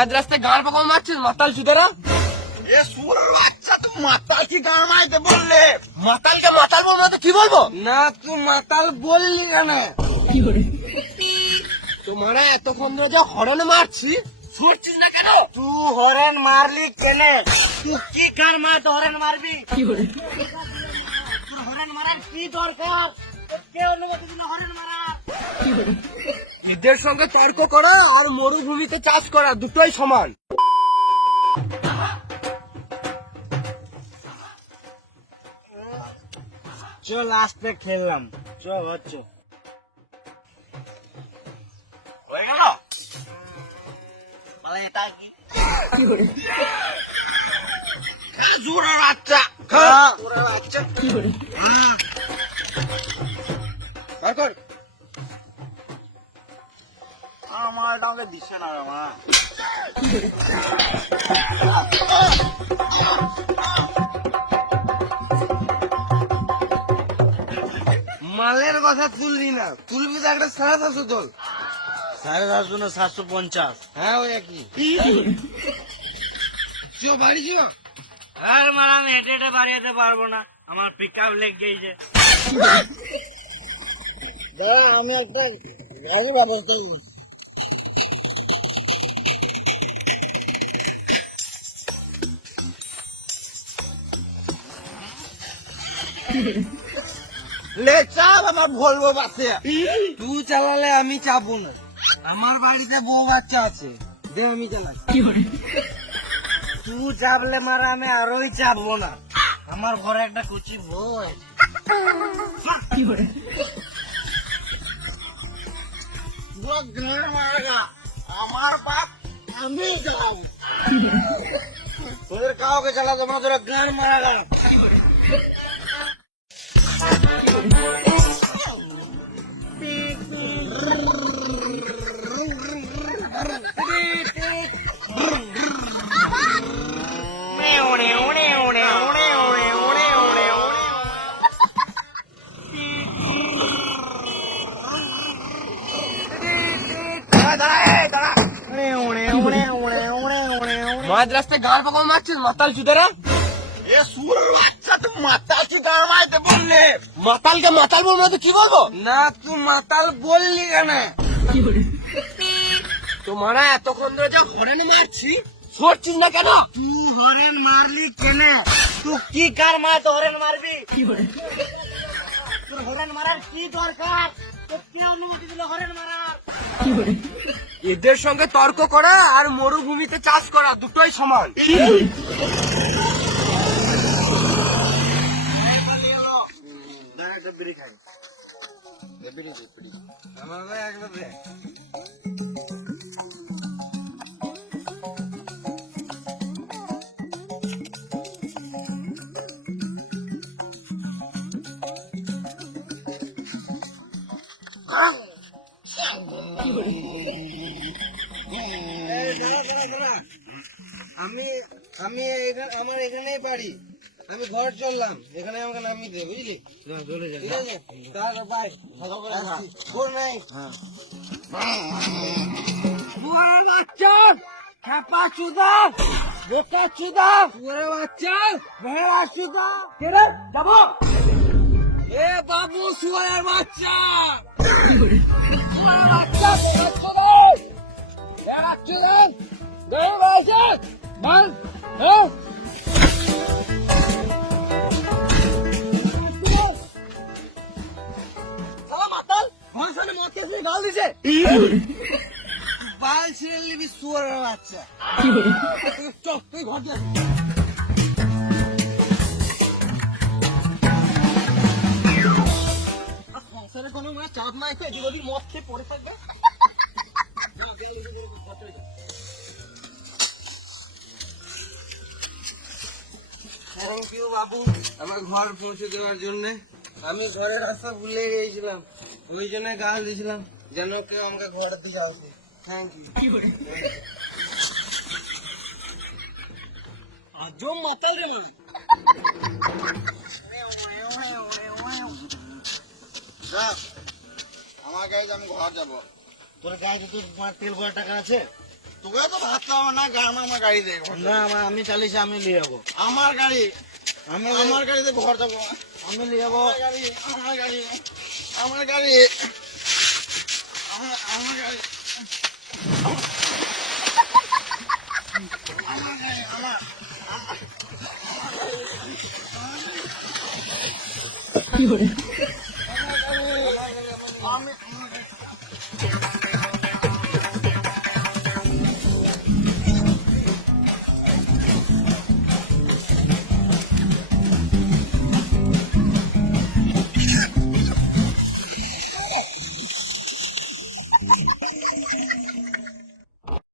আজ রাস্তায় গাঁড় পাকা মারছিস মাতাল চুদেরা। এ শুন আচ্ছা তুই মাতাল কি গান মাইতে বললে? মাতালকে মাতাল বলবো তো কি বলবো? না তুই মাতাল বললি কেন? তোমারা এতক্ষণ ধরে যা হরন মারছি ছুটছিস না কেন? তুই হরেন মারলি কেনে? তুই কি গান মারতে হরেন মারবি? হরেন মারার কি দরকার? কে অনুমতি দিল হরেন মারা? এদের সঙ্গে তর্ক করা আর মরুভূমিতে চাষ করা দুটোই সমান। চল আসতে খেললাম, চল হচ্ছে হয়ে গেল। মানে এটা কি জোড়া বাচ্চা জোড়া বাচ্চা আমার এটা আমাকে দিচ্ছে না রে মা। মালের কথা তুললি না, তুলবি তো একটা 750 তোল। 750 না 750? হ্যাঁ ওই একই। চো বাড়ি চো। আর মারা আমি হেঁটে হেঁটে বাড়ি যেতে পারবো না, আমার পিক আপ লেগ গেছে। আমি একটা গাড়ি ব্যবস্থা করছি। লে চাপ আমার ভলভো বাসে। তুই চালালে আমি চাপবো না, আমার বাড়িতে বউ বাচ্চা আছে, দে আমি চালাই। তুই চাপলে মারা আমি আরোই চাপবো না, আমার ঘরে একটা কুচি বউ আছে। পুরো গাঁড় মারা আমার বাপ আমি যাও। তোদের কাউকে চালাতে না, তোরা গাঁড় মারা। মাঝ রাস্তায় গাঁড় পাকা মারছিস মাতাল চুদেরা। এ শুন আচ্ছা তুই মাতাল কি গান মাইতে বললে? মাতালকে মাতাল বলবো তো কি বলবো? না তুই মাতাল বললি কেন? তোমারা এতক্ষণ ধরে যা হরেন মারছি ছুটছিস না কেন? তুই হরেন মারলি কেনে? তুই কি কার মারতে হরেন মারবি? তোর হরেন মারার কি দরকার? তোর কে অনুমতি দিল হরেন মারার? এদের সঙ্গে তর্ক করা আর মরুভূমিতে চাষ করা দুটোই সমান। বিড়ি খাই আমার ভাই একবার দে। আমি আমি আমার এখানেই বাড়ি, আমি ঘর চললাম, এখানে আমাকে নামিয়ে দে বুঝলি? চলে যা। ঠিক আছে তাহলে বাই। ফোন নাই বুয়ার বাচ্চা খেপা চুদা বোকা চুদা বুয়ার বাচ্চা ভেড়া চুদা কেরে যাবো। এ বাবু শুয়ারের বাচ্চা শুয়ারের বাচ্চা চুদা ভেড়া চুদা ভেড়া বাচ্চা মান হ্যাঁ গাল দিছে বাল ছিঁড়ে নিবি শুয়ারের বাচ্চা। চল তুই ঘর যা। সংসারে কোনো চাঁদ নাই তো এদিক ওদিক মদ খেয়ে পড়ে থাকবে। থ্যাংক ইউ বাবু আমার ঘর পৌঁছে দেওয়ার জন্য। আমি ঘরের রাস্তা ভুলে গিয়েছিলাম, ওই জন্য গাল দিয়েছিলাম যেন কেউ আমাকে ঘরের দিকে আসে। Thank you. আজও মাতাল রে আমার গাড়ি আমি ঘর যাবো। তোর গাড়িতে তো তেল ভরার টাকা আছে? তোকে তো ভাবতে হবে না, আমার গাড়ি দেখ। না আমি চালিয়েছি, আমি নিয়ে যাবো। আমার গাড়ি, আমার গাড়িতে ঘর যাবো। আমি নিয়ে যাবো। আমার গাড়ি, আমার গাড়ি, আমার গাড়ি, আমার গাড়ি, কি hore